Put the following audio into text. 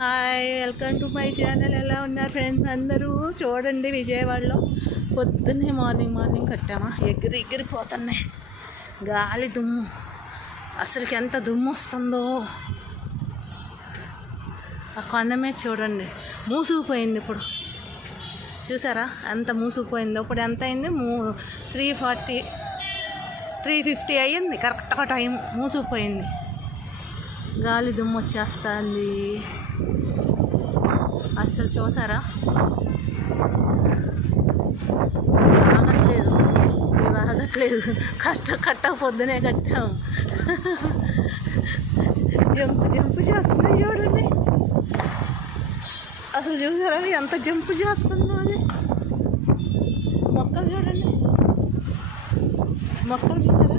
Hi, welcome to my channel. ఎలా ఉన్నారు friends అందరూ? చూడండి, విజయవాడలో పొద్దున్నే మార్నింగ్ కట్టామా, ఎగిరిపోతున్నాయి. గాలి దుమ్ము, అసలుకి ఎంత దుమ్ము వస్తుందో. ఆ కొండ మీద చూడండి, మూసుకుపోయింది. ఇప్పుడు చూసారా ఎంత మూసుకుపోయిందో? ఇప్పుడు ఎంత అయింది? 3:40 3:50 అయ్యింది. కరెక్ట్గా టైం మూసుకుపోయింది. గాలి దుమ్ము వచ్చేస్తుంది. అసలు చూసారా, ఆగట్లేదు. కట్ట పొద్దునే కట్టాము. జంపు చేస్తుంది చూడండి. అసలు చూసారా ఎంత జంపు చేస్తుందో? అది మొక్కలు చూడండి, మొక్కలు చూసారా?